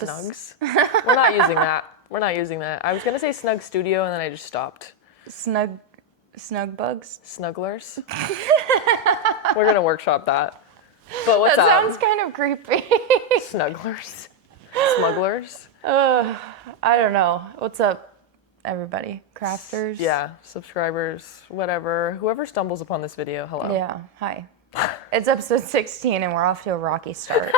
Snugs? We're not using that. We're not using that. I was going to say Snug Studio, and then I just stopped. Snug bugs? Snugglers? We're going to workshop that. But what's That up? sounds kind of creepy. Snugglers? Smugglers? I don't know. What's up, everybody? Crafters? Yeah, subscribers, whatever. Whoever stumbles upon this video, hello. Yeah, hi. It's episode 16 and we're off to a rocky start.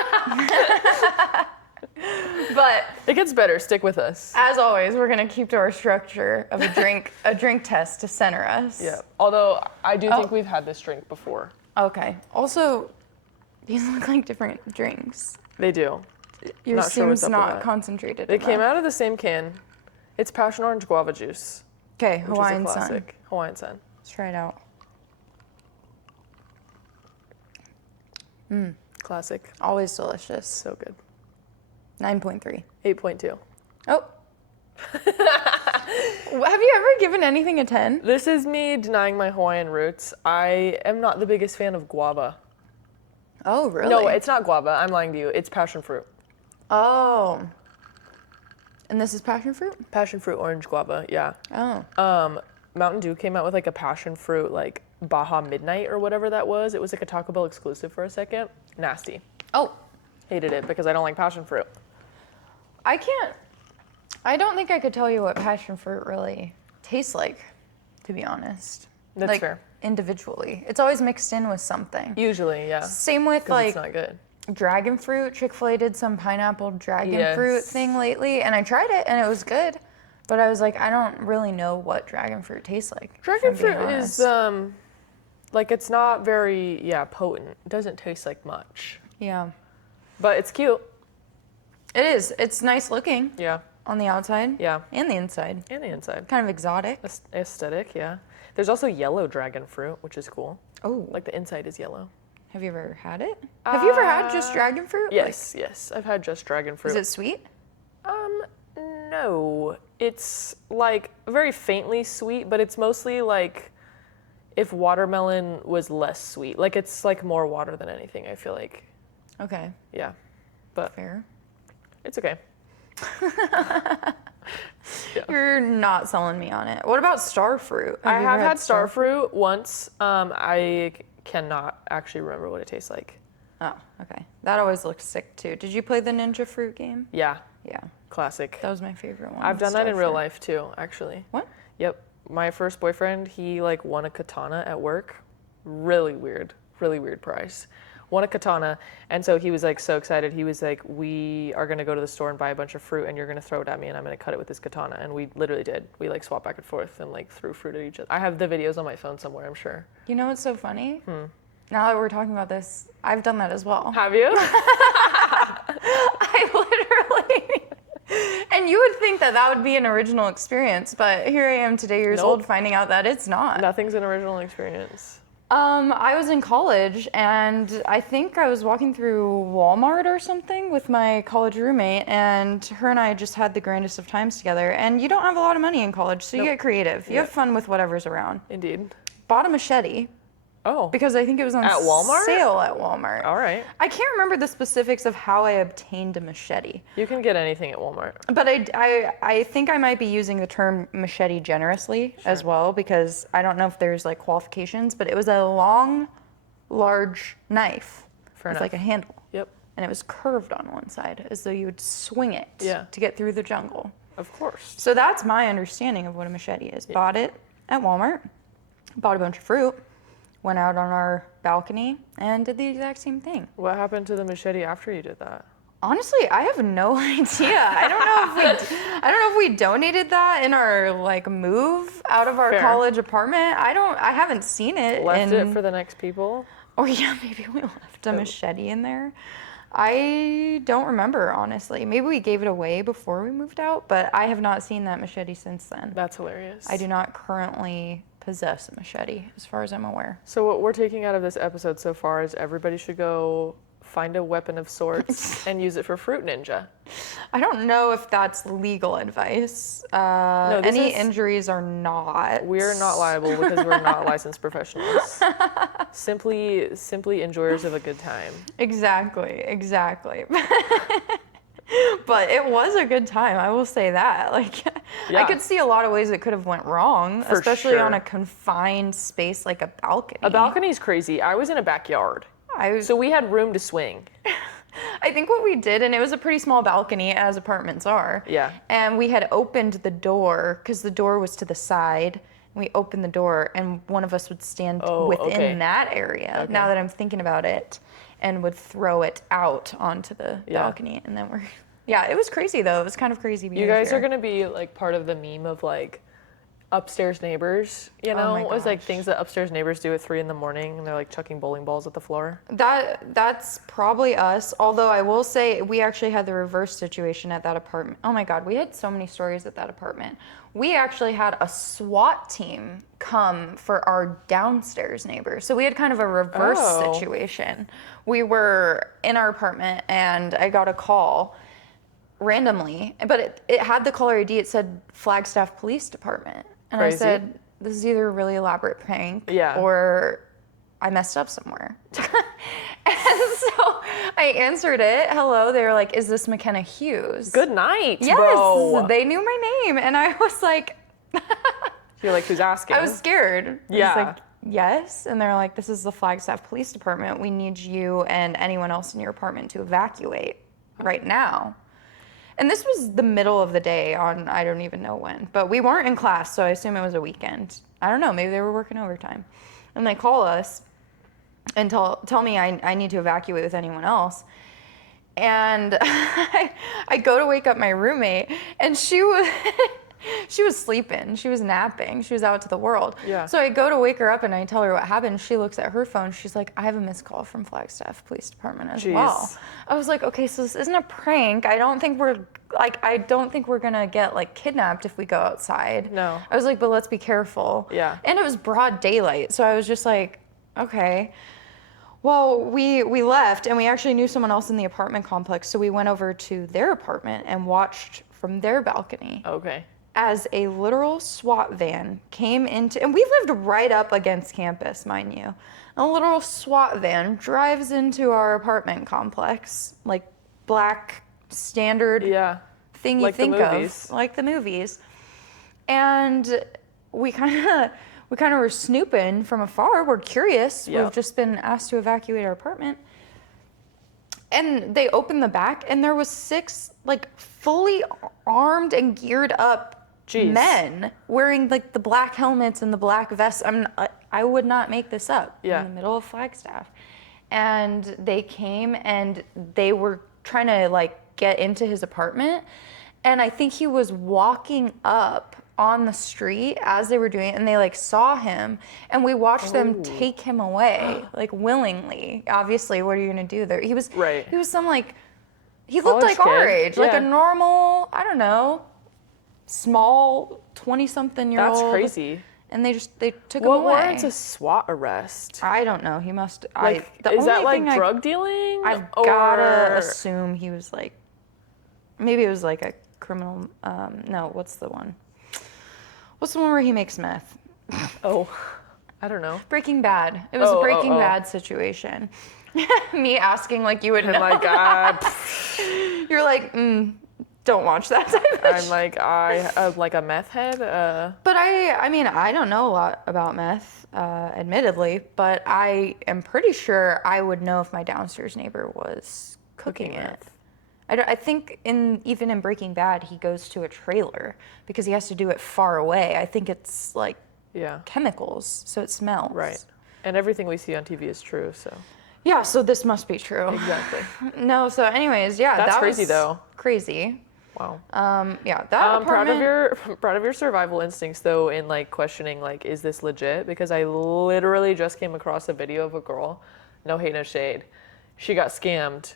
But It gets better. Stick with us. as always, we're gonna keep to our structure of a drink test to center us. Yeah. Although I do think we've had this drink before. Okay. Also, these look like different drinks. They do. Yours Not sure what's seems up with not that. concentrated. They came enough. out of the same can. It's passion orange guava juice, Okay, which Hawaiian is a Sun. classic. Hawaiian Sun. Let's try it out. Classic. Always delicious. So good. 9.3. 8.2. Oh. Have you ever given anything a 10? This is me denying my Hawaiian roots. I am not the biggest fan of guava. Oh, really? No, it's not guava. I'm lying to you. It's passion fruit. Oh. And this is passion fruit? Passion fruit orange guava, yeah. Oh. Mountain Dew came out with like a passion fruit like Baja Midnight or whatever that was. It was like a Taco Bell exclusive for a second. Nasty. Oh. Hated it because I don't like passion fruit. I don't think I could tell you what passion fruit really tastes like, to be honest. That's like, fair. Individually. It's always mixed in with something. Usually, yeah. Same with 'Cause like it's not good. dragon fruit. Chick-fil-A did some pineapple dragon Yes. fruit thing lately, and I tried it and it was good. But I was like, I don't really know what dragon fruit tastes like. if Dragon I'm being fruit is honest. like it's not very potent. It doesn't taste like much. Yeah. But it's cute. It is. It's nice looking Yeah. on the outside. Yeah. And the inside. And the inside. Kind of exotic. Aesthetic, yeah. There's also yellow dragon fruit, which is cool. Oh. Like the inside is yellow. Have you ever had it? Have you ever had just Uh, dragon fruit? Yes, yes. I've had just dragon fruit. Is it sweet? No. It's like very faintly sweet, but it's mostly like if watermelon was less sweet. Like it's like more water than anything, I feel like. Okay. Yeah. But Fair. it's okay. You're not selling me on it. What about star fruit? I you have ever had star fruit once. I cannot actually remember what it tastes like. Oh, okay. That always looks sick too. Did you play the ninja fruit game? Yeah, Yeah. classic. That was my favorite one. I've done that star in real fruit. life too, actually. What? Yep. My first boyfriend, he like won a katana at work. Really weird prize. Won a katana, and so he was like so excited. He was like, "We are gonna go to the store and buy a bunch of fruit, and you're gonna throw it at me, and I'm gonna cut it with this katana." And we literally did. We like swapped back and forth and like threw fruit at each other. I have the videos on my phone somewhere, I'm sure. You know what's so funny? Now that we're talking about this, I've done that as well. Have you? I literally. And you would think that that would be an original experience, but here I am today years Nope. old finding out that it's not. Nothing's an original experience. I was in college and I think I was walking through Walmart or something with my college roommate, and her and I just had the grandest of times together. And you don't have a lot of money in college, so you Nope. get creative. You Yeah. have fun with whatever's around. Indeed. Bought a machete Oh. because I think it was on At Walmart? sale at Walmart. All right. I can't remember the specifics of how I obtained a machete. You can get anything at Walmart. But I think I might be using the term machete generously as well, because I don't know if there's like qualifications, but it was a long, large knife Fair with enough. like a handle, Yep. and it was curved on one side as though you would swing it Yeah. to get through the jungle. Of course. So that's my understanding of what a machete is. Bought it at Walmart, bought a bunch of fruit, went out on our balcony and did the exact same thing. What happened to the machete after you did that? Honestly, I have no idea. I don't know if we donated that in our like move out of our Fair. college apartment. I haven't seen it. Left it for the next people? Or yeah, maybe we left a machete in there. I don't remember, honestly. Maybe we gave it away before we moved out, but I have not seen that machete since then. That's hilarious. I do not currently possess a machete, as far as I'm aware. So what we're taking out of this episode so far is everybody should go find a weapon of sorts and use it for Fruit Ninja. I don't know if that's legal advice. this Any is- injuries are not. We're not liable because we're not licensed professionals. Simply enjoyers of a good time. Exactly. But it was a good time, I will say that. Like, I Yeah. could see a lot of ways it could have went wrong, For especially on sure. a confined space like a balcony. A balcony's crazy. I was in a backyard, so we had room to swing. I think what we did, and it was a pretty small balcony, as apartments are. Yeah. And we had opened the door because the door was to the side. We opened the door, and one of us would stand within okay. that area. Okay. Now that I'm thinking about it, and would throw it out onto the Yeah. balcony, and then yeah, it was crazy though. It was kind of crazy behavior. You guys are gonna be like part of the meme of like upstairs neighbors. You know, my it was like gosh. things that upstairs neighbors do at 3 a.m. and they're like chucking bowling balls at the floor. That's probably us. Although I will say we actually had the reverse situation at that apartment. Oh my God, we had so many stories at that apartment. We actually had a SWAT team come for our downstairs neighbors. So we had kind of a reverse Oh. situation. We were in our apartment and I got a call randomly, but it had the caller ID. It said Flagstaff Police Department. And Crazy. I said, this is either a really elaborate prank Yeah. or I messed up somewhere. And so I answered it. Hello. They were like, is this McKenna Hughes? Good night, Yes. bro. They knew my name. And I was like, You're like, who's asking? I was scared. I was Yeah. like, yes. And they're like, this is the Flagstaff Police Department. We need you and anyone else in your apartment to evacuate right now. And this was the middle of the day on I don't even know when. But we weren't in class, so I assume it was a weekend. I don't know. Maybe they were working overtime. And they call us and tell me I need to evacuate with anyone else. And I go to wake up my roommate, and she was sleeping. She was napping. She was out to the world. Yeah. So I go to wake her up, and I tell her what happened. She looks at her phone. She's like, I have a missed call from Flagstaff Police Department as well. Jeez. I was like, okay, so this isn't a prank. I don't think we're gonna get like kidnapped if we go outside. No. I was like, but let's be careful. Yeah. And it was broad daylight, so I was just like, okay. Well, we left, and we actually knew someone else in the apartment complex, so we went over to their apartment and watched from their balcony Okay. as a literal SWAT van came into, and we lived right up against campus, mind you. A literal SWAT van drives into our apartment complex, like black standard Yeah. thing you Like the think movies. of, like the movies. And we kind of were snooping from afar. We're curious. Yep. We've just been asked to evacuate our apartment. And they opened the back, and there was 6 like fully armed and geared up Jeez. men wearing like the black helmets and the black vests. I would not make this up. Yeah. In the middle of Flagstaff. And they came and they were trying to like get into his apartment. And I think he was walking up on the street as they were doing it, and they like saw him, and we watched them take him away like willingly. Obviously, what are you gonna do there? He was Right. He was some like he looked College like our kid. age, like Yeah. a normal, I don't know, small 20-something-year-old. That's crazy. And they took him What away. warrants a SWAT arrest? I don't know. He must. Like, the is that only like thing drug dealing? I've or... gotta assume he was like, maybe it was like a criminal. No, what's the one? What's the one where he makes meth? Oh, I don't know. Breaking Bad. It was a Oh, Breaking oh. Bad situation. Me asking like you would know. I'm like, You're like, don't watch that type of I'm like a meth head. But I mean, I don't know a lot about meth, admittedly, but I am pretty sure I would know if my downstairs neighbor was cooking it. meth. I think even in Breaking Bad, he goes to a trailer because he has to do it far away. I think it's like Yeah. chemicals, so it smells. Right. And everything we see on TV is true. So Yeah, so this must be true. exactly. No, so anyways, yeah, That's that crazy, was though. Crazy. Wow. Yeah, that I'm proud apartment. of your survival instincts though in like questioning like is this legit, because I literally just came across a video of a girl, no hate no shade, she got scammed,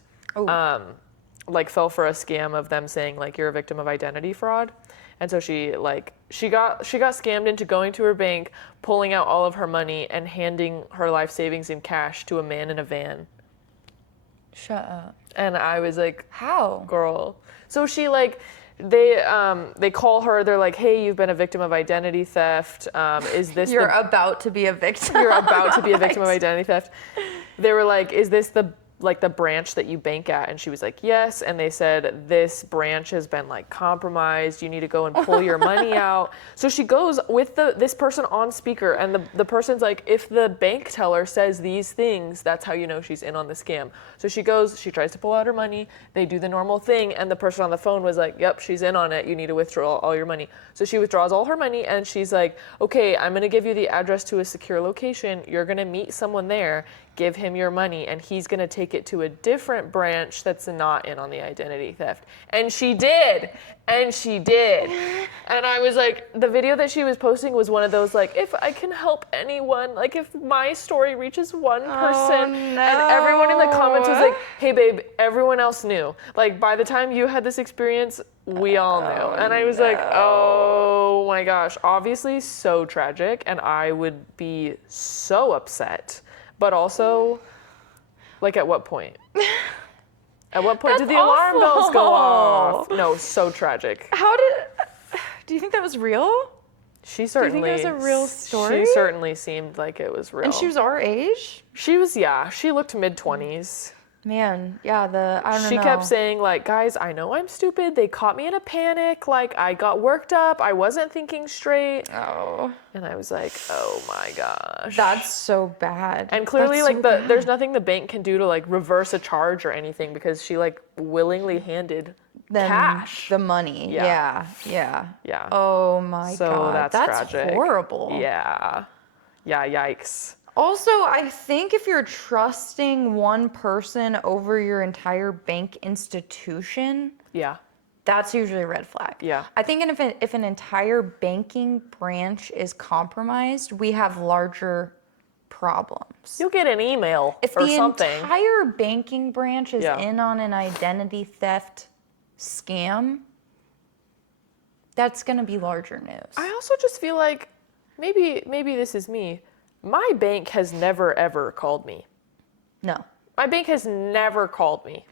like fell for a scam of them saying like you're a victim of identity fraud, and so she got scammed into going to her bank, pulling out all of her money and handing her life savings in cash to a man in a van. Shut up. And I was like, How? girl. So she like they call her, they're like, hey, you've been a victim of identity theft. Is this You're about to be a victim. you're about to be a victim of identity theft. They were like, is this the like the branch that you bank at? And she was like, yes. And they said, this branch has been like compromised. You need to go and pull your money out. So she goes with this person on speaker, and the person's like, if the bank teller says these things, that's how you know she's in on the scam. So she goes, she tries to pull out her money. They do the normal thing. And the person on the phone was like, yep, she's in on it. You need to withdraw all your money. So she withdraws all her money, and she's like, okay, I'm going to give you the address to a secure location. You're going to meet someone there. Give him your money, and he's going to take it to a different branch that's not in on the identity theft. And she did. And she did. And I was like, the video that she was posting was one of those, like, if I can help anyone, like if my story reaches one person, no. and everyone in the comments was like, hey babe, everyone else knew. Like by the time you had this experience, we all knew. And I was like, oh my gosh, obviously so tragic, and I would be so upset. But also, like, at what point? At what point did the alarm bells go off? No, so tragic. Do you think that was real? She certainly. Do you think that was a real story? She certainly seemed like it was real. And she was our age? She was, yeah. She looked mid-20s. Man, yeah, I don't know. She kept saying, like, guys, I know I'm stupid. They caught me in a panic. Like, I got worked up. I wasn't thinking straight. Oh. And I was like, oh my gosh. That's so bad. And clearly, That's like, so bad. there's nothing the bank can do to, like, reverse a charge or anything, because she, like, willingly handed cash. The money. Yeah. Yeah. Oh my So God. that's tragic. Horrible. Yeah. Yeah, yikes. Also, I think if you're trusting one person over your entire bank institution, Yeah. that's usually a red flag. Yeah. I think if an entire banking branch is compromised, we have larger problems. You'll get an email If or the something. entire banking branch is Yeah. in on an identity theft scam, that's going to be larger news. I also just feel like maybe this is me. My bank has never ever called me. No. My bank has never called me.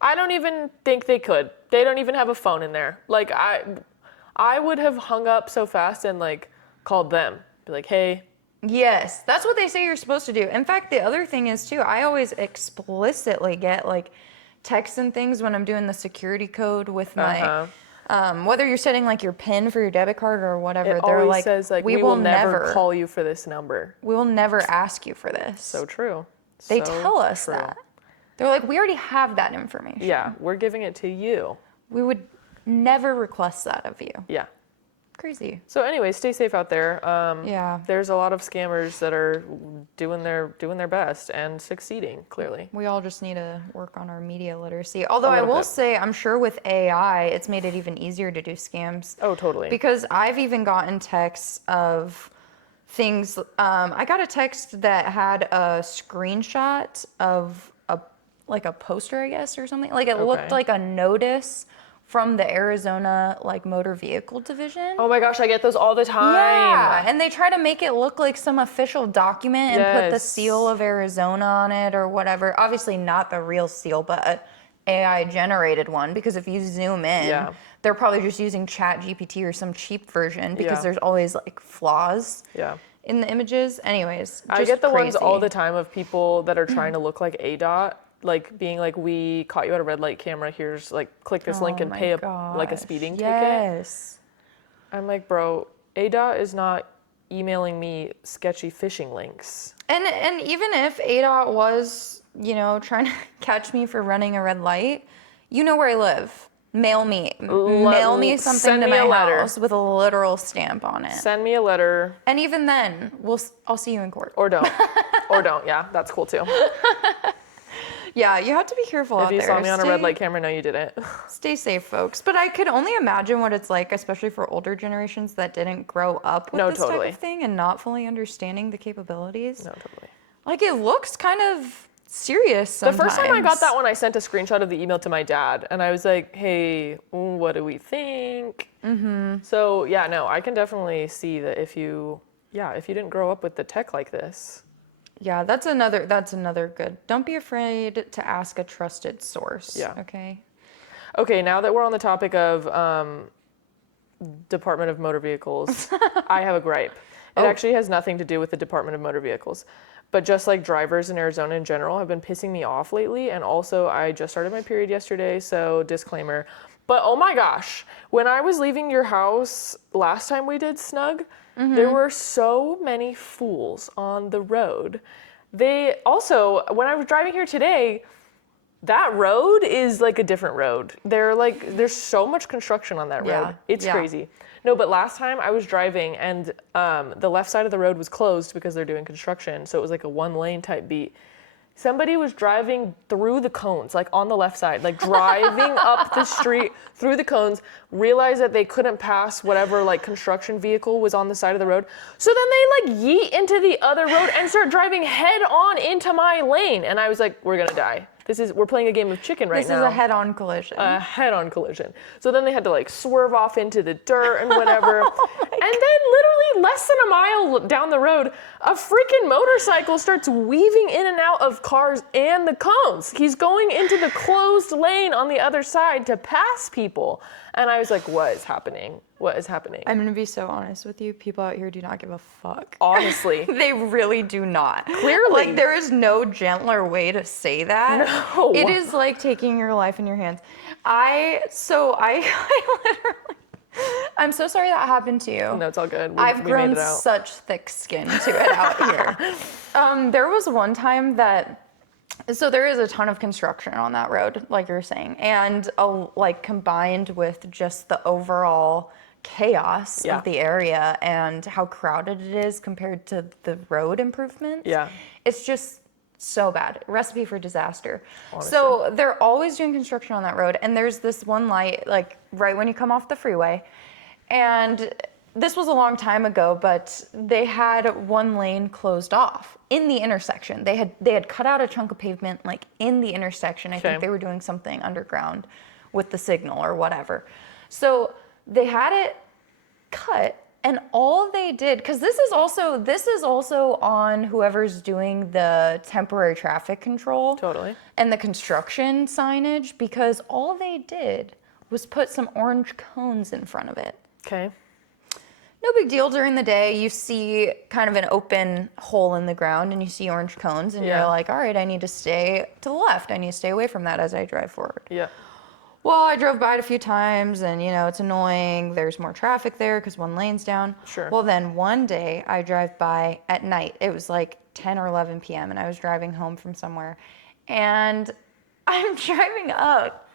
I don't even think they could. They don't even have a phone in there. Like I would have hung up so fast and like called them. Be like, "Hey." Yes, that's what they say you're supposed to do. In fact, the other thing is too, I always explicitly get like texts and things when I'm doing the security code with my whether you're setting like your PIN for your debit card or whatever, It they're always like, says like, "We will never call you for this number." we will never ask you for this. So true. They So tell us true. that. They're like, we already have that information. Yeah, we're giving it to you. We would never request that of you. Yeah. Crazy. So anyway, stay safe out there. Yeah. There's a lot of scammers that are doing their best and succeeding, clearly. We all just need to work on our media literacy. Although I little will bit. say, I'm sure with AI, it's made it even easier to do scams. Oh, totally. Because I've even gotten texts of things. I got a text that had a screenshot of a poster, I guess, or something. Like it looked Okay. like a notice from the Arizona Motor Vehicle Division. Oh my gosh, I get those all the time. Yeah, and they try to make it look like some official document and put the Yes. seal of Arizona on it or whatever. Obviously not the real seal, but a AI generated one, because if you zoom in, Yeah. they're probably just using ChatGPT or some cheap version, because Yeah. there's always like flaws Yeah. in the images. Anyways, I just get the ones crazy. all the time of people that are trying to look like ADOT, like being like, we caught you at a red light camera. Here's like, click this link Oh and my pay like a gosh, speeding ticket. Yes. I'm like, bro, ADOT is not emailing me sketchy phishing links. And even if ADOT was, trying to catch me for running a red light, you know where I live. Mail me something send to me my a letter. house with a literal stamp on it. Send me a letter And even then, I'll see you in court. or don't. Or don't. Yeah, that's cool too. Yeah, you have to be careful out If you there. saw me on a red light camera, no, you didn't. Stay safe, folks. But I could only imagine what it's like, especially for older generations that didn't grow up with No, this totally. type of thing and not fully understanding the capabilities. No, totally. Like, it looks kind of serious sometimes. The first time I got that one, I sent a screenshot of the email to my dad, and I was like, "Hey, what do we think?" Mm-hmm. So yeah, no, I can definitely see that if you didn't grow up with the tech like this. Yeah, that's another good. Don't be afraid to ask a trusted source. Yeah. Okay. Okay, now that we're on the topic of Department of Motor Vehicles, I have a gripe. It actually has nothing to do with the Department of Motor Vehicles. but just like drivers in Arizona in general have been pissing me off lately. And also, I just started my period yesterday, so disclaimer. But oh my gosh, when I was leaving your house last time we did Snug, there were so many fools on the road. They also, when I was driving here today, that road is like a different road. There's so much construction on that road. Yeah, It's yeah. crazy. No, but last time I was driving and the left side of the road was closed because they're doing construction. So it was like a 1-lane type beat. Somebody was driving through the cones, like on the left side, like driving up the street through the cones, realized that they couldn't pass whatever like construction vehicle was on the side of the road. So then they like yeet into the other road and start driving head on into my lane. And I was like, we're gonna die. We're playing a game of chicken right now. This is a head-on collision. A head-on collision. So then they had to like swerve off into the dirt and whatever. And then literally less than a mile down the road, a freaking motorcycle starts weaving in and out of cars and the cones. He's going into the closed lane on the other side to pass people. And I was like, what is happening? What is happening? I'm gonna be so honest with you. People out here do not give a fuck. Honestly. They really do not. Clearly. Like, there is no gentler way to say that. No. It is like taking your life in your hands. I literally, I'm so sorry that happened to you. No, it's all good. I've we grown made it out. such thick skin to it out here. There was one time so there is a ton of construction on that road, like you're saying, and like combined with just the overall chaos Yeah. of the area and how crowded it is compared to the road improvements. Yeah. It's just so bad. Recipe for disaster. So they're always doing construction on that road, and there's this one light, like right when you come off the freeway, and this was a long time ago, but they had one lane closed off in the intersection. They had cut out a chunk of pavement like in the intersection. I Okay. think they were doing something underground with the signal or whatever. So they had it cut, and all they did, because this is also on whoever's doing the temporary traffic control Totally. and the construction signage, because all they did was put some orange cones in front of it. Okay. No big deal. During the day, you see kind of an open hole in the ground and you see orange cones, and Yeah. you're like, all right, I need to stay to the left. I need to stay away from that as I drive forward. Yeah. Well, I drove by it a few times, and it's annoying. There's more traffic there because one lane's down. Sure. Well, then one day I drive by at night. It was like 10 or 11 p.m. and I was driving home from somewhere, and I'm driving up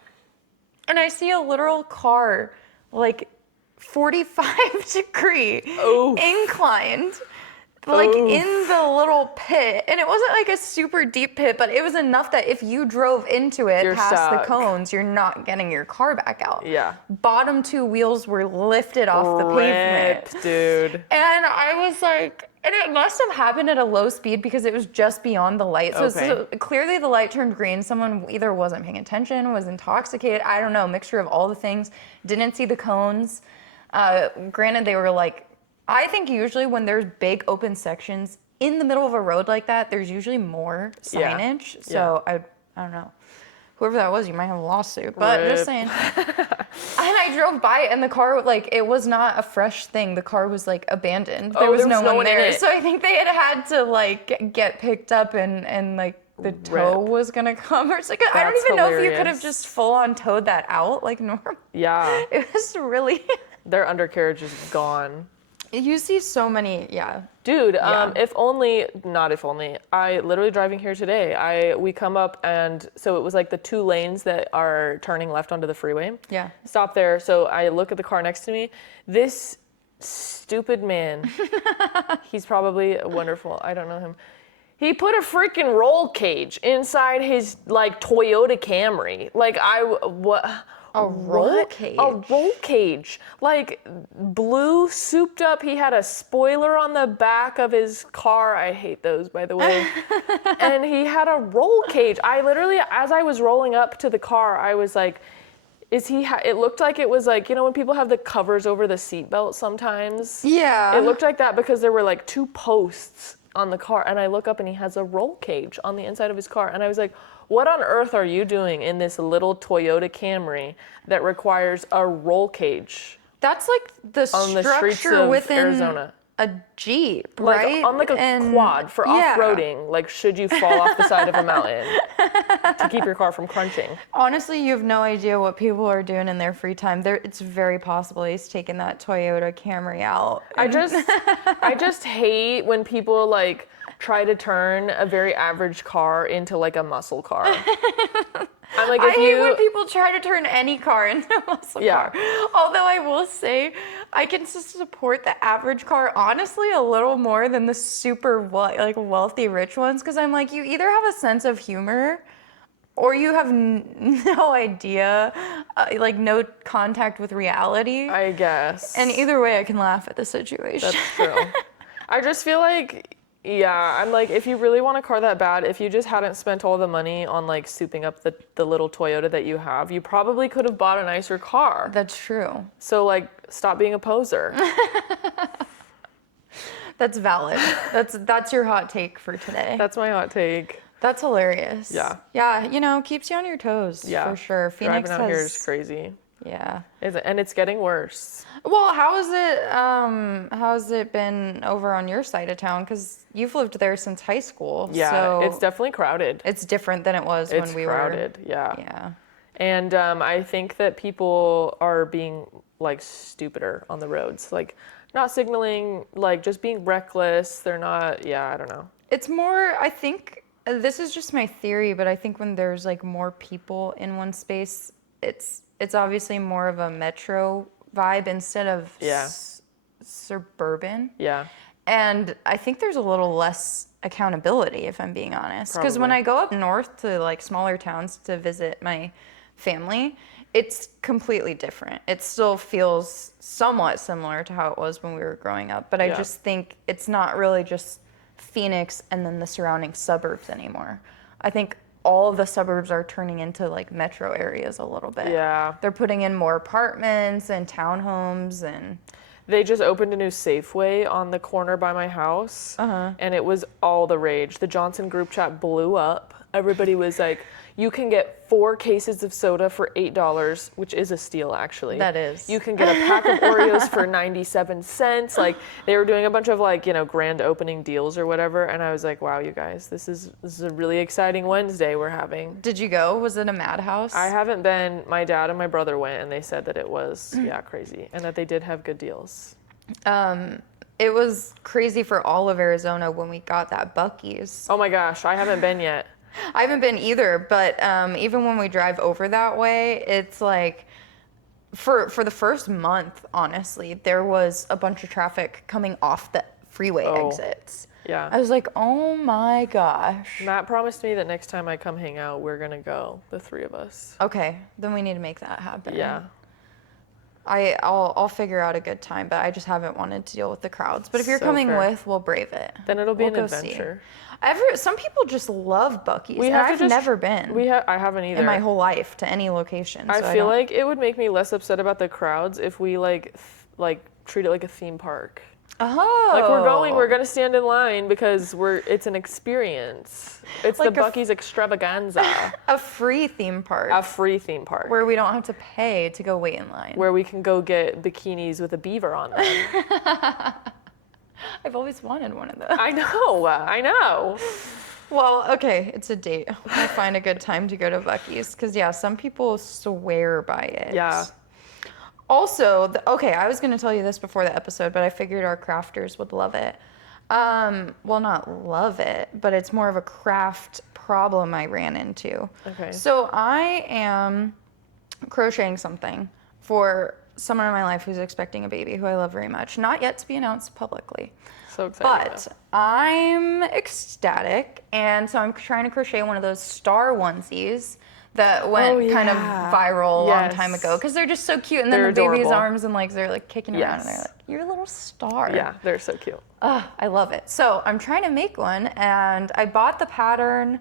and I see a literal car like 45-degree Oof. inclined, like Oof. in the little pit. And it wasn't like a super deep pit, but it was enough that if you drove into it You're past the stuck. cones, you're not getting your car back out. Yeah. Bottom two wheels were lifted off the pavement. Ripped, dude. And I was like, and it must have happened at a low speed because it was just beyond the light. So, Okay. so clearly the light turned green. Someone either wasn't paying attention, was intoxicated. I don't know, mixture of all the things. Didn't see the cones. Granted, they were like, I think usually when there's big open sections in the middle of a road like that, there's usually more Yeah. signage. So I don't know. Whoever that was, you might have a lawsuit. But Rip. just saying. And I drove by it, and the car, like, it was not a fresh thing. The car was, like, abandoned. There was no one in there. it. So I think they had to, like, get picked up and like, the tow Rip. was gonna come or something. I don't That's even know if you could have hilarious. just full on towed that out like normal. Yeah. It was really. Their undercarriage is gone. You see so many, yeah. Dude, Yeah. not if only. I literally driving here today. We come up, and so it was like the two lanes that are turning left onto the freeway. Yeah. Stop there. So I look at the car next to me. This stupid man, he's probably wonderful. I don't know him. He put a freaking roll cage inside his like Toyota Camry. Like what? A roll cage? A roll cage. Like blue, souped up. He had a spoiler on the back of his car. I hate those, by the way. And he had a roll cage. I literally, as I was rolling up to the car, I was like, it looked like it was like, when people have the covers over the seatbelt sometimes? Yeah. It looked like that because there were like two posts on the car, and I look up and he has a roll cage on the inside of his car, and I was like, what on earth are you doing in this little Toyota Camry that requires a roll cage That's like the on the streets structure of within Arizona? a Jeep, Like right? on like a And quad for yeah. off-roading. Like, should you fall off the side of a mountain to keep your car from crunching? Honestly, you have no idea what people are doing in their free time. It's very possible he's taking that Toyota Camry out. I just hate when people like try to turn a very average car into like a muscle car. I'm like, I if hate when you, people try to turn any car into a muscle Yeah. car. Although I will say, I can support the average car honestly a little more than the super wealthy rich ones, because I'm like, you either have a sense of humor, or you have no idea, like no contact with reality. I guess. And either way, I can laugh at the situation. That's true. I just feel like, yeah, I'm like, if you really want a car that bad, if you just hadn't spent all the money on like souping up the little Toyota that you have, you probably could have bought a nicer car. That's true. So like, stop being a poser. That's valid. That's your hot take for today. That's my hot take. That's hilarious. Yeah. Yeah, keeps you on your toes, Yeah. for sure. Phoenix Driving out here is has, crazy. yeah. And it's getting worse. Well, how's it been over on your side of town? Because you've lived there since high school. Yeah, so it's definitely crowded. it's different than it was It's when we crowded, were. yeah. Yeah. And I think that people are being like stupider on the roads, like not signaling, like just being reckless. They're not, yeah, I don't know. It's more, I think, this is just my theory, but I think when there's like more people in one space, it's obviously more of a metro vibe instead of Yeah. suburban. Yeah. And I think there's a little less accountability, if I'm being honest. Because when Probably. I go up north to like smaller towns to visit my family, it's completely different. It still feels somewhat similar to how it was when we were growing up. But I Yeah. just think it's not really just Phoenix and then the surrounding suburbs anymore. I think all of the suburbs are turning into like metro areas a little bit. Yeah. They're putting in more apartments and townhomes and They just opened a new Safeway on the corner by my house, and it was all the rage. The Johnson group chat blew up. Everybody was like, you can get 4 cases of soda for $8, which is a steal, actually. That is. You can get a pack of Oreos for 97 cents. Like, they were doing a bunch of, like, grand opening deals or whatever, and I was like, wow, you guys, this is a really exciting Wednesday we're having. Did you go? Was it a madhouse? I haven't been. My dad and my brother went, and they said that it was, yeah, crazy, and that they did have good deals. It was crazy for all of Arizona when we got that Buc-ee's. Oh my gosh, I haven't been yet. I haven't been either, but even when we drive over that way, it's like for the first month, honestly, there was a bunch of traffic coming off the freeway exits. Yeah. I was like, oh my gosh. Matt promised me that next time I come hang out, we're gonna go, the 3 of us. Okay, then we need to make that happen. Yeah. I'll figure out a good time, but I just haven't wanted to deal with the crowds. But if you're So coming fair. with, we'll brave it. Then it'll be We'll an go see. adventure. Some people just love Buc-ee's, and have to I've just- never been I haven't either. in my whole life to any location. I so feel don't- like it would make me less upset about the crowds if we like treat it like a theme park. Oh. Like we're gonna stand in line because it's an experience. It's Like the a Buc-ee's extravaganza, a free theme park a free theme park where we don't have to pay to go wait in line. where we can go get bikinis with a beaver on them. I've always wanted one of those. I know. Well, okay, it's a date. We'll find a good time to go to Buc-ee's because yeah, some people swear by it. Yeah. Also, okay, I was gonna tell you this before the episode, but I figured our crafters would love it. Well, not love it, but it's more of a craft problem I ran into. Okay. So I am crocheting something for someone in my life who's expecting a baby who I love very much. Not yet to be announced publicly. So excited. But I'm ecstatic, and so I'm trying to crochet one of those star onesies that went kind of yeah. viral a long Yes. time ago because they're just so cute. And then They're the baby's adorable. arms and legs are like kicking around, and they're Yes. like, "You're a little star." Yeah, they're so cute. I love it. So I'm trying to make one, and I bought the pattern.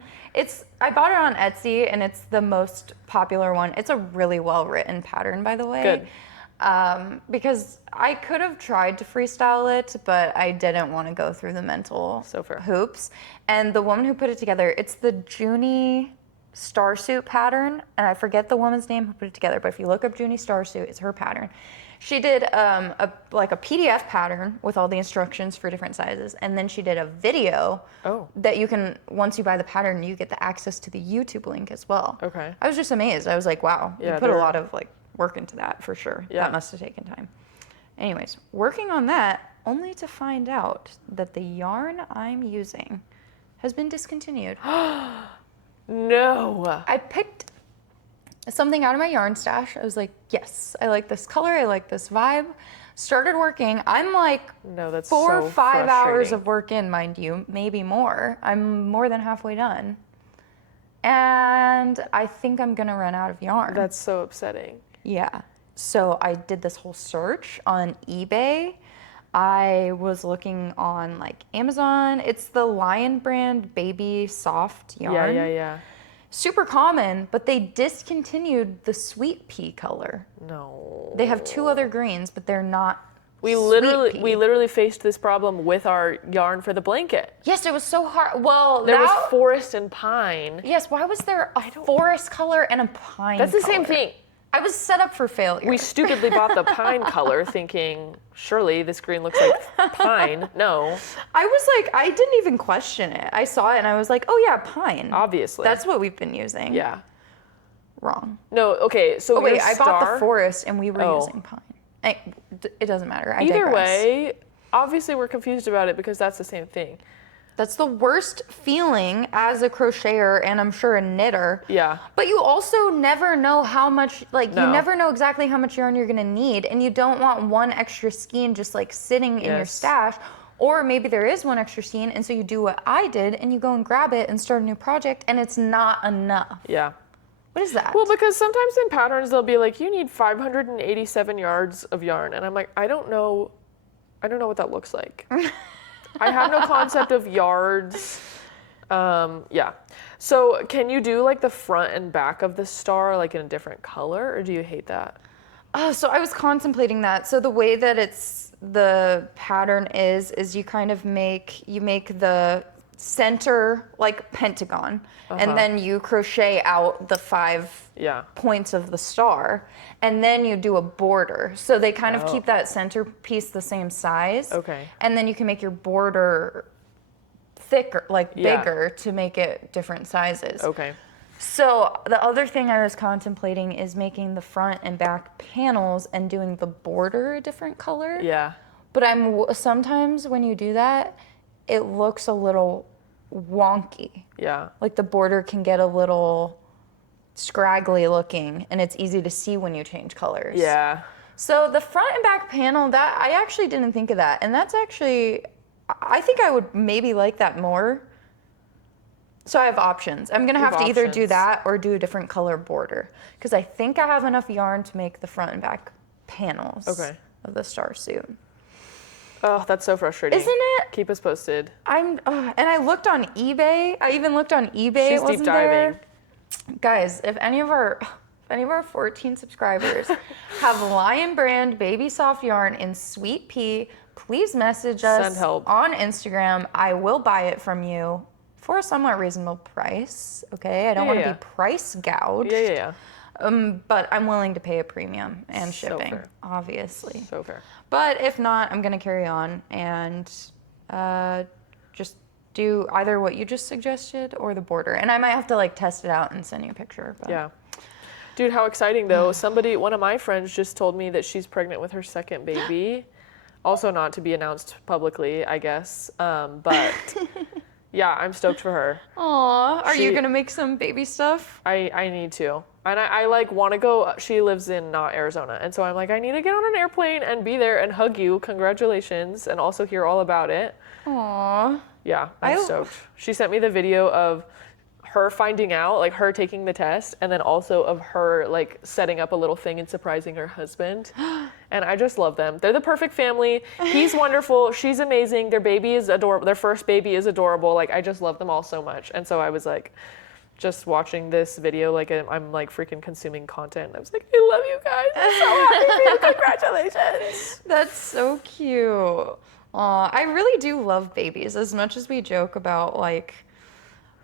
I bought it on Etsy, and it's the most popular one. It's a really well written pattern, by the way. Good. Because I could have tried to freestyle it, but I didn't want to go through the mental So fair. hoops. And the woman who put it together, it's the Junie starsuit pattern, and I forget the woman's name who put it together, but if you look up Junie starsuit, it's her pattern. She did a PDF pattern with all the instructions for different sizes, and then she did a video that you can, once you buy the pattern, you get the access to the YouTube link as well. Okay. I was just amazed. I was like, wow, Yeah, you put a lot of like work into that for sure. Yeah. That must have taken time. Anyways, working on that, only to find out that the yarn I'm using has been discontinued. No. I picked something out of my yarn stash. I was like, yes, I like this color, I like this vibe. Started working. I'm like No, that's 4 or so 5 hours frustrating. of work in, mind you, maybe more. I'm more than halfway done. And I think I'm gonna run out of yarn. That's so upsetting. Yeah. So I did this whole search on eBay. I was looking on like Amazon. It's the Lion brand baby soft yarn. Yeah. Super common, but they discontinued the sweet pea color. No. They have 2 other greens, but they're not We sweet pea. literally faced this problem with our yarn for the blanket. Yes, it was so hard. Well, There was forest and pine. Yes, why was there a forest color and a pine That's the same color? thing. I was set up for failure. We stupidly bought the pine color thinking, surely this green looks like pine. No, I was like, I didn't even question it. I saw it and I was like, oh yeah, pine. obviously. That's what we've been using. Yeah. Wrong. No, okay, so Oh wait, your I bought the star- forest and we were Oh. using pine. It doesn't matter. I Either digress. way, obviously we're confused about it because that's the same thing. That's the worst feeling as a crocheter and I'm sure a knitter. Yeah. But you also never know how much, like, No. you never know exactly how much yarn you're gonna need, and you don't want one extra skein just like sitting in your Yes. stash. Or maybe there is one extra skein, and so you do what I did and you go and grab it and start a new project, and it's not enough. Yeah. What is that? Well, because sometimes in patterns they'll be like, you need 587 yards of yarn, and I'm like, I don't know what that looks like. I have no concept of yards. Yeah. So can you do like the front and back of the star like in a different color, or do you hate that? So I was contemplating that. So the way that the pattern is you kind of make the center like pentagon, and then you crochet out the 5 Yeah. points of the star, and then you do a border. So they kind of keep that center piece the same size. Okay. And then you can make your border thicker, like Yeah. bigger, to make it different sizes. Okay. So the other thing I was contemplating is making the front and back panels and doing the border a different color. Yeah. But sometimes when you do that, it looks a little wonky. Yeah. Like the border can get a little scraggly looking, and it's easy to see when you change colors. Yeah. So the front and back panel, that I actually didn't think of that, and that's actually, I think I would maybe like that more. So I have options. I'm gonna You have have to either do options. that or do a different color border, because I think I have enough yarn to make the front and back panels Okay. of the star suit. Oh, that's so frustrating. Isn't it? Keep us posted. And I looked on eBay. I even looked on eBay. She's It wasn't deep diving. there. Guys, if any of our 14 subscribers have Lion brand baby soft yarn in sweet pea, please message us Send help. on Instagram. I will buy it from you for a somewhat reasonable price. Okay, I don't want to Yeah. be price gouged. Yeah. But I'm willing to pay a premium and So shipping, fair. obviously. So fair. But if not, I'm gonna carry on and just do either what you just suggested or the border. And I might have to like test it out and send you a picture. But Yeah. Dude, how exciting though. One of my friends just told me that she's pregnant with her second baby. Also not to be announced publicly, I guess. But yeah, I'm stoked for her. Aw, are you She- gonna make some baby stuff? I need to. And I like want to go. She lives in Arizona. And so I'm like, I need to get on an airplane and be there and hug you. Congratulations. And also hear all about it. Aw. Yeah, I'm stoked. She sent me the video of her finding out, like her taking the test, and then also of her like setting up a little thing and surprising her husband. And I just love them. They're the perfect family. He's wonderful. She's amazing. Their baby is adorable. Their first baby is adorable. Like I just love them all so much. And so I was like, just watching this video, like I'm like freaking consuming content. I was like, I love you guys. I'm so happy for you. Congratulations. That's so cute. Aw, I really do love babies as much as we joke about like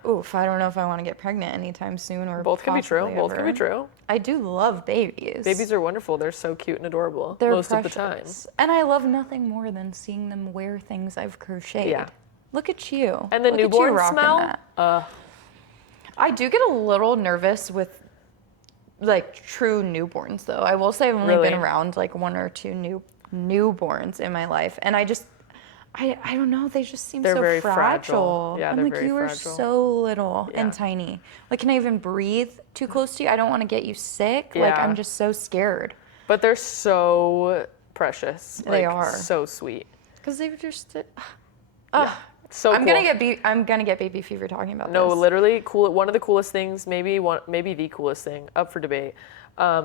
Oof, I don't know if I want to get pregnant anytime soon or Both can be true. possibly Both can be ever. true. I do love babies. Babies are wonderful. They're so cute and adorable They're most of the time. precious. And I love nothing more than seeing them wear things I've crocheted. Yeah. Look at you. And the Look at you newborn rocking smell. that. I do get a little nervous with like true newborns though. I will say I've only Really? been around like one or two newborns in my life, and I don't know, they just seem They're so very fragile. fragile. Yeah, I'm they're like, very you are fragile. so little Yeah. and tiny. Like, can I even breathe too close to you? I don't want to get you sick. Like, Yeah. I'm just so scared. But they're so precious. They Like, are. so sweet. Because they've just So I'm cool. gonna get baby fever talking about No, this. literally cool. One of the coolest things, maybe the coolest thing, up for debate,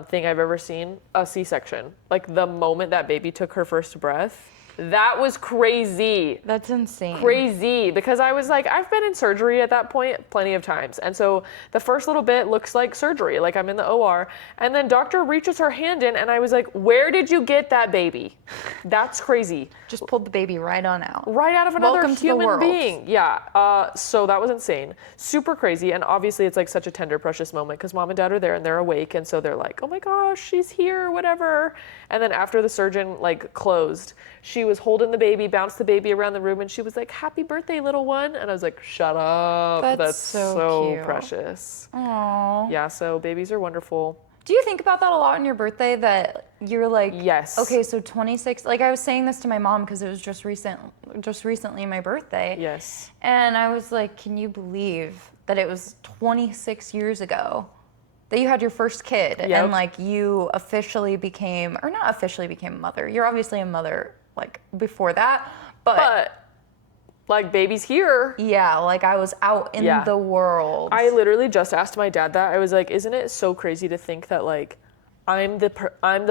thing I've ever seen, a C-section. Like the moment that baby took her first breath, that was crazy. That's insane. Crazy, because I was like, I've been in surgery at that point plenty of times. And so the first little bit looks like surgery, like I'm in the OR. And then doctor reaches her hand in and I was like, where did you get that baby? That's crazy. Just pulled the baby right on out. Right out of another Welcome to the human world. being. Yeah. So that was insane. Super crazy. And obviously it's like such a tender, precious moment because mom and dad are there and they're awake. And so they're like, oh my gosh, she's here, whatever. And then after the surgeon like closed, she was holding the baby, bounced the baby around the room, and she was like, happy birthday, little one. And I was like, shut up. That's so so cute. precious. Aww. Yeah, so babies are wonderful. Do you think about that a lot on your birthday, that you're like, Yes. okay, so 26, like I was saying this to my mom because it was just recently my birthday. Yes. And I was like, can you believe that it was 26 years ago that you had your first kid Yep. and like you officially became, or not officially became a mother. You're obviously a mother like before that, But like baby's here. yeah, like I was out in Yeah. the world. I literally just asked my dad that. I was like, isn't it so crazy to think that like I'm the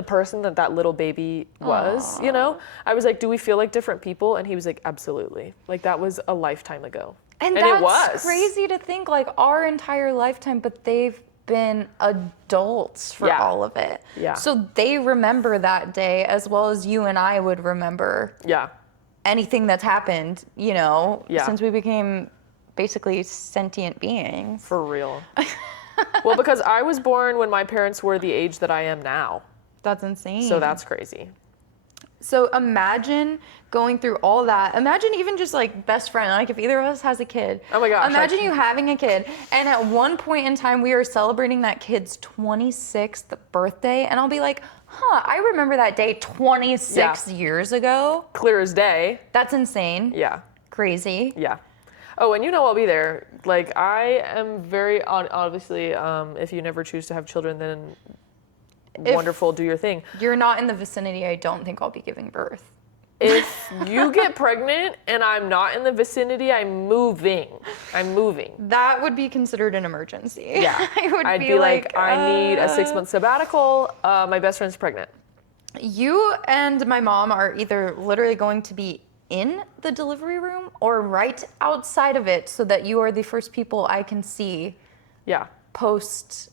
person that little baby was, you know? I was like, do we feel like different people? And he was like, absolutely. Like that was a lifetime ago. And it that's was crazy to think, like our entire lifetime, but they've been adults for Yeah. all of it. Yeah. So they remember that day as well as you and I would remember Yeah. anything that's happened, you know, Yeah. since we became basically sentient beings. For real. Well, because I was born when my parents were the age that I am now. That's insane. So that's crazy. So imagine going through all that. Imagine even just like best friend, like if either of us has a kid. Oh my gosh, Imagine like- you having a kid, and at one point in time we are celebrating that kid's 26th birthday, and I'll be like, I remember that day 26 years ago. Clear as day. That's insane. Yeah. Crazy. Yeah. Oh, and you know I'll be there. Like I am very obviously. If you never choose to have children, then wonderful, do your thing. You're not in the vicinity, I don't think I'll be giving birth. If you get pregnant and I'm not in the vicinity, I'm moving. I'm moving. That would be considered an emergency. Yeah. I'd be like, I need a 6-month sabbatical. My best friend's pregnant. You and my mom are either literally going to be in the delivery room or right outside of it so that you are the first people I can see Yeah. post.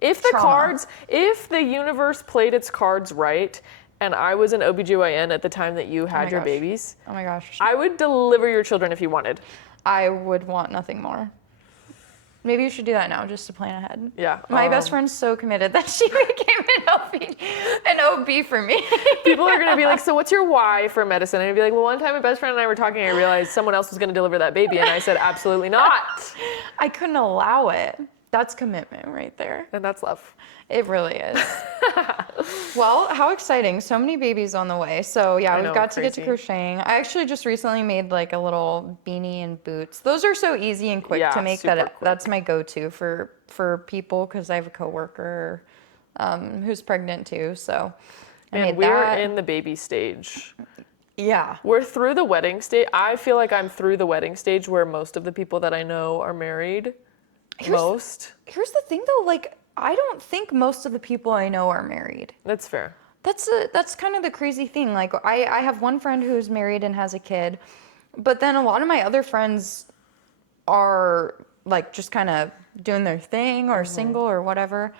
If the Trauma. if the universe played its cards right and I was an OBGYN at the time that you had my your gosh. babies, Oh my gosh. I would deliver your children if you wanted. I would want nothing more. Maybe you should do that now just to plan ahead. Yeah. My best friend's so committed that she became an OB for me. People are gonna be like, so what's your why for medicine? And I'd be like, well, one time my best friend and I were talking, I realized someone else was gonna deliver that baby, and I said, absolutely not. I couldn't allow it. That's commitment right there. And that's love. It really is. Well, how exciting. So many babies on the way. So yeah, I we've know, got to get to crazy. crocheting. I actually just recently made like a little beanie and boots. Those are so easy and quick Yeah, to make super that quick. that's my go-to for people because I have a coworker who's pregnant too. So I And made we're that. in the baby stage. Yeah. We're through the wedding stage. I feel like I'm through the wedding stage where most of the people that I know are married. Most. Here's the thing though, like I don't think most of the people I know are married. That's fair. That's kind of the crazy thing. Like I have one friend who's married and has a kid, but then a lot of my other friends are like just kind of doing their thing or single or whatever.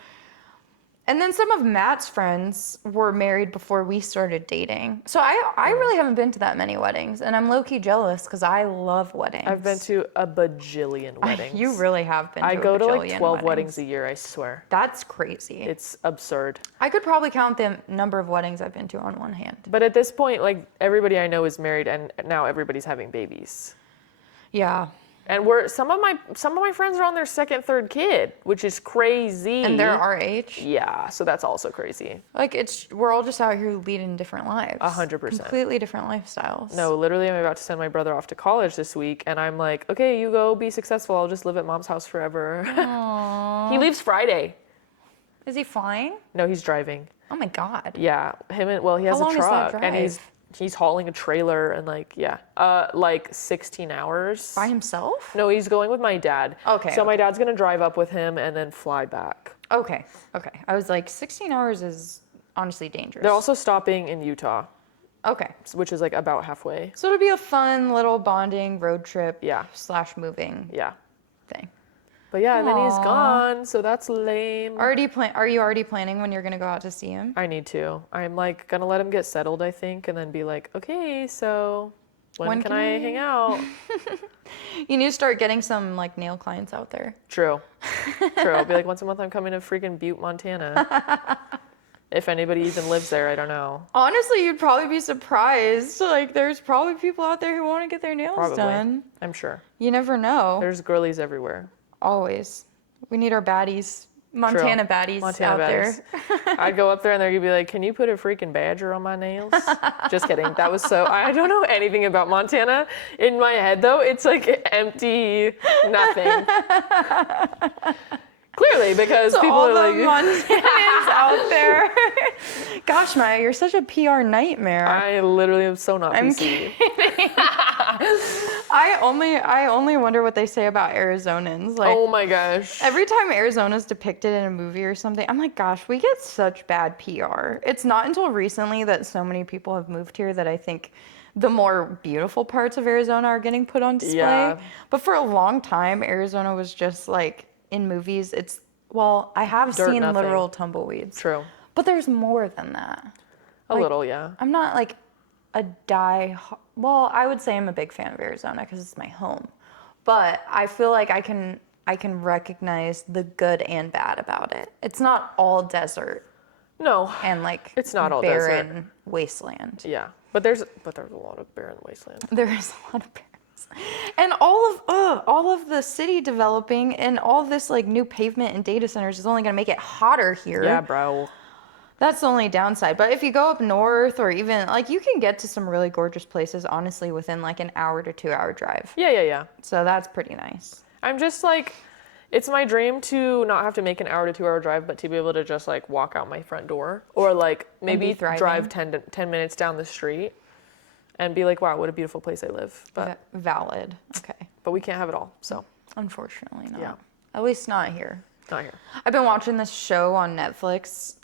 And then some of Matt's friends were married before we started dating. So I really haven't been to that many weddings, and I'm low-key jealous because I love weddings. I've been to a bajillion weddings. You really have been to I a go to like bajillion 12 weddings weddings a year, I swear. That's crazy. It's absurd. I could probably count the number of weddings I've been to on one hand. But at this point, like everybody I know is married and now everybody's having babies. Yeah. And some of my friends are on their second, third kid, which is crazy. And they're our age. Yeah, so that's also crazy. Like we're all just out here leading different lives. 100%. Completely different lifestyles. No, literally, I'm about to send my brother off to college this week, and I'm like, okay, you go be successful. I'll just live at mom's house forever. He leaves Friday. Is he flying? No, he's driving. Oh my God. Yeah, he has How long a is that truck, and he's hauling a trailer, and like 16 hours. By himself? No, he's going with my dad. Okay. So my dad's gonna drive up with him and then fly back. Okay. I was like, 16 hours is honestly dangerous. They're also stopping in Utah, Okay. which is like about halfway. So it'll be a fun little bonding road trip Yeah. / moving Yeah. thing. But yeah, and then he's Aw. gone, so that's lame. Are you already planning when you're gonna go out to see him? I need to. I'm like gonna let him get settled, I think, and then be like, okay, so when can I hang out? You need to start getting some like nail clients out there. True. I'll be like, once a month I'm coming to freaking Butte, Montana. If anybody even lives there, I don't know. Honestly, you'd probably be surprised. Like, there's probably people out there who want to get their nails Probably. done. I'm sure. You never know. There's girlies everywhere. Always. We need our baddies. Montana baddies Montana out baddies. there. I'd go up there and they'd be like, can you put a freaking badger on my nails? Just kidding. That was I don't know anything about Montana. In my head, though, it's like empty nothing. Clearly, because people all are the like... Montanans out there. Gosh, Maya, you're such a PR nightmare. I literally am so not I'm PC. I only wonder what they say about Arizonans. Like, Oh my gosh. every time Arizona's depicted in a movie or something, I'm like, gosh, we get such bad PR. It's not until recently that so many people have moved here that I think the more beautiful parts of Arizona are getting put on display. Yeah. But for a long time, Arizona was just like, in movies, I have Dirt, seen nothing. literal tumbleweeds. True. But there's more than that. A little, yeah. I'm not like I would say I'm a big fan of Arizona because it's my home. But I feel like I can recognize the good and bad about it. It's not all desert No. and like It's not all barren desert. wasteland. Yeah. But there's a lot of barren wasteland. There is a lot of barrens. And all of the city developing and all this like new pavement and data centers is only going to make it hotter here. Yeah, bro. That's the only downside. But if you go up north or even like you can get to some really gorgeous places honestly within like an hour to 2 hour drive. Yeah. So that's pretty nice. I'm just like, it's my dream to not have to make an hour to 2 hour drive, but to be able to just like walk out my front door or like maybe thriving. drive 10 minutes down the street and be like, wow, what a beautiful place I live. Valid. Okay. But we can't have it all, so Unfortunately not. Yeah. At least not here. not here. I've been watching this show on Netflix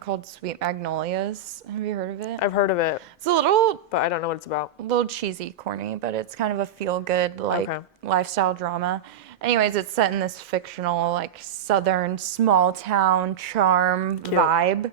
called Sweet Magnolias. Have you heard of it? I've heard of it, It's a little but I don't know what it's about. cheesy, corny, but it's kind of a feel-good like Okay. lifestyle drama. Anyways, it's set in this fictional like southern small town charm vibe.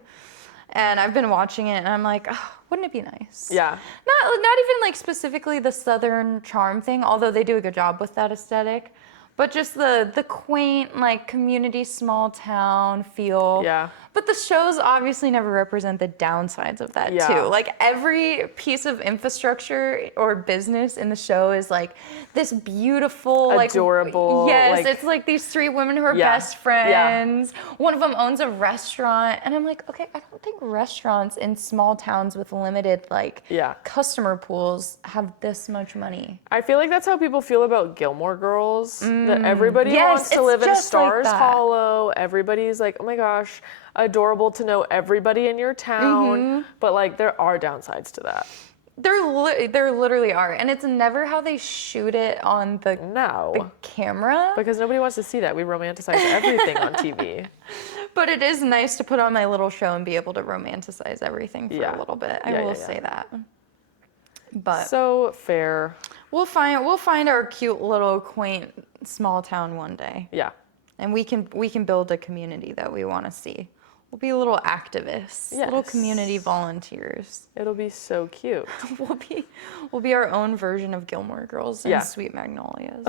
And I've been watching it and I'm like, oh, wouldn't it be nice? Yeah. Not even like specifically the southern charm thing, although they do a good job with that aesthetic. But just the quaint, like, community, small town feel. Yeah. But the shows obviously never represent the downsides of that, Yeah. too. Like, every piece of infrastructure or business in the show is, like, this beautiful, Adorable, Yes, like- it's like these three women who are Yeah. best friends. One of them owns a restaurant. And I'm like, okay, I don't think restaurants in small towns with limited, like, Yeah. customer pools have this much money. I feel like that's how people feel about Gilmore Girls. That everybody Yes, wants to it's live in just like Stars that. Hollow. Everybody's like, oh my gosh, adorable to know everybody in your town. But like, there are downsides to that. There literally are, and it's never how they shoot it on the No, camera. because nobody wants to see that. We romanticize everything on TV. But it is nice to put on my little show and be able to romanticize everything for Yeah. a little bit. I Yeah, will yeah, yeah. say that. But So fair. we'll find our cute little quaint small town one day, Yeah. and we can build a community that we want to see We'll be little activists, little Yes. community volunteers. It'll be so cute. We'll be our own version of Gilmore Girls and Yeah. Sweet Magnolias.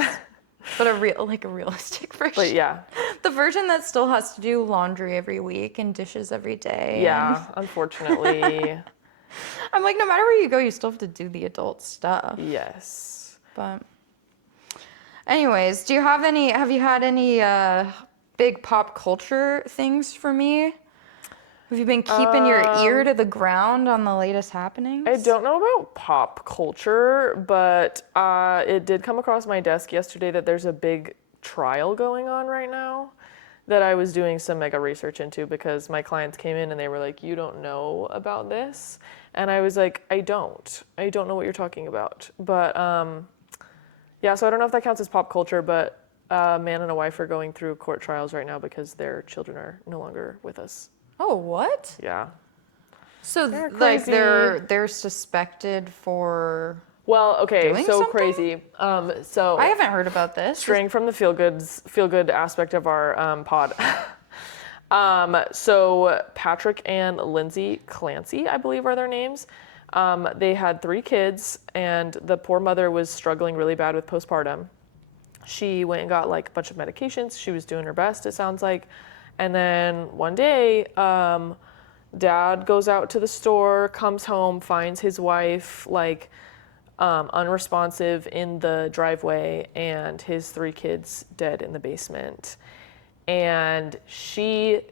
But a realistic version. But yeah. The version that still has to do laundry every week and dishes every day. Yeah, unfortunately. I'm like, no matter where you go, you still have to do the adult stuff. Yes. But anyways, have you had any big pop culture things for me? Have you been keeping your ear to the ground on the latest happenings? I don't know about pop culture, but it did come across my desk yesterday that there's a big trial going on right now that I was doing some mega research into because my clients came in and they were like, "You don't know about this?" And I was like, I don't know what you're talking about. But yeah, so I don't know if that counts as pop culture, but a man and a wife are going through court trials right now because their children are no longer with us. Oh, what? Yeah. So They're like crazy. they're suspected for. Well, okay, Doing so something? crazy. So I haven't heard about this. straying from the feel good aspect of our pod. So Patrick and Lindsay Clancy, I believe are their names. They had 3 kids, and the poor mother was struggling really bad with postpartum. She went and got like a bunch of medications. She was doing her best, it sounds like. And then one day, dad goes out to the store, comes home, finds his wife like unresponsive in the driveway, and his 3 kids dead in the basement. And she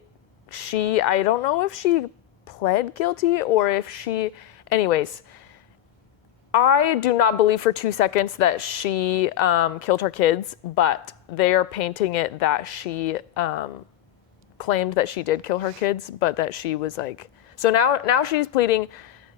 I don't know if she pled guilty or if she, anyways, I do not believe for 2 seconds that she killed her kids, but they are painting it that she claimed that she did kill her kids, but that she was like, so now she's pleading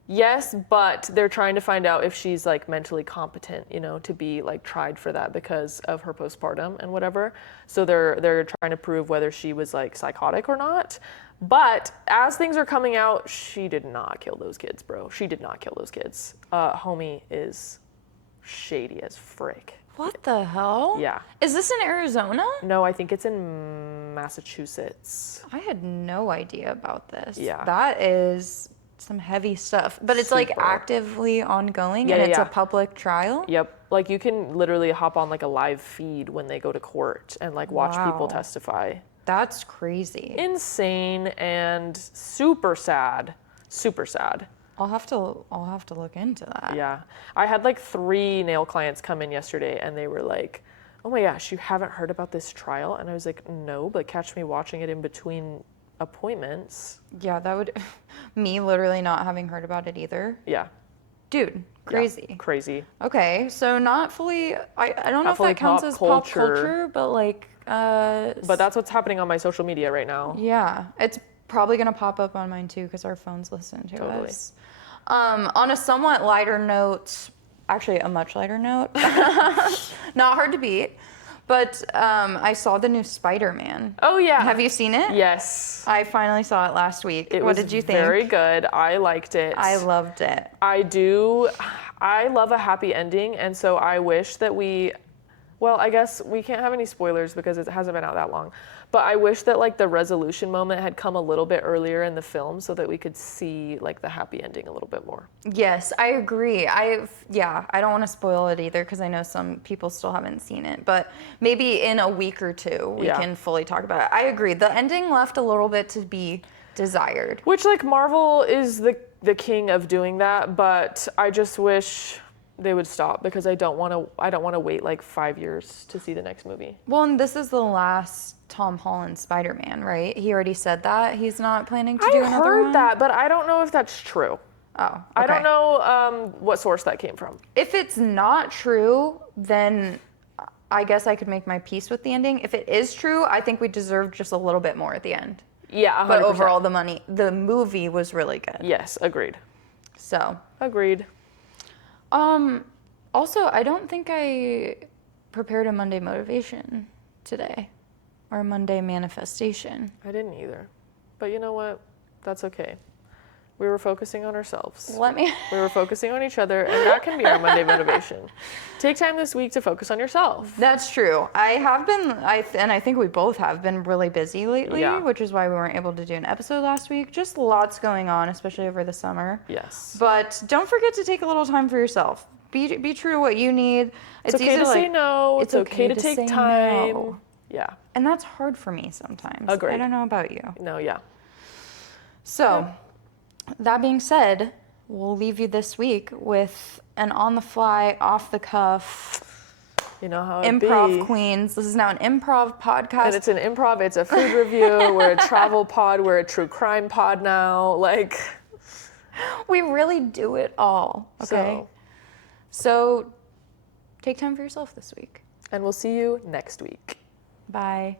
yes, but they're trying to find out if she's like mentally competent, you know, to be like tried for that because of her postpartum and whatever. So they're trying to prove whether she was like psychotic or not. But as things are coming out, she did not kill those kids, bro. She did not kill those kids. Homie is shady as frick. What the hell? Yeah. Is this in Arizona? No, I think it's in Massachusetts. I had no idea about this. Yeah. That is some heavy stuff. But it's like Super. actively ongoing Yeah, and yeah, it's yeah. a public trial? Yep. Like you can literally hop on like a live feed when they go to court and like watch people Wow. testify. That's crazy. Insane and super sad. Super sad. I'll have to look into that. Yeah. I had like 3 nail clients come in yesterday and they were like, "Oh my gosh, you haven't heard about this trial?" And I was like, "No, but catch me watching it in between appointments." Yeah, that would me literally not having heard about it either. Yeah. Dude, crazy. Yeah, crazy. Okay, so not fully I don't know Not if fully that counts pop as pop culture. culture, but like But that's what's happening on my social media right now. yeah, it's probably gonna pop up on mine too because our phones listen to Totally. us. On a somewhat lighter note, actually a much lighter note, not hard to beat, but I saw the new Spider-Man. Oh yeah. Have you seen it? Yes. I finally saw it last week. It What was did you think? very good. I liked it. I loved it. I love a happy ending, and so I wish that well, I guess we can't have any spoilers because it hasn't been out that long. But I wish that like the resolution moment had come a little bit earlier in the film so that we could see like the happy ending a little bit more. Yes, I agree. I don't want to spoil it either because I know some people still haven't seen it. But maybe in a week or 2 we Yeah. can fully talk about it. I agree. The ending left a little bit to be desired. Which like Marvel is the king of doing that, but I just wish they would stop because I don't want to wait like 5 years to see the next movie. Well, and this is the last Tom Holland Spider-Man, right? He already said that he's not planning to do I another heard one. that, but I don't know if that's true. Oh, okay. I don't know what source that came from. If it's not true, then I guess I could make my peace with the ending. If it is true, I think we deserve just a little bit more at the end. Yeah, 100%. But overall, the movie was really good. Yes, agreed. So, Agreed. also, I don't think I prepared a Monday motivation today or a Monday manifestation. I didn't either. But you know what? That's okay. We were focusing on ourselves. Let me. We were focusing on each other, and that can be our Monday motivation. Take time this week to focus on yourself. That's true. I have been, and I think we both have been really busy lately, Yeah. which is why we weren't able to do an episode last week. Just lots going on, especially over the summer. Yes. But don't forget to take a little time for yourself. Be true to what you need. It's okay to say no. It's okay to take say time. no. Yeah. And that's hard for me sometimes. Agreed. I don't know about you. No, yeah. So, that being said, we'll leave you this week with an on-the-fly, off-the-cuff You know how it improv be. queens. This is now an improv podcast. And it's an improv, it's a food review, we're a travel pod, we're a true crime pod now. Like, We really do it all. Okay. So take time for yourself this week. and we'll see you next week. Bye.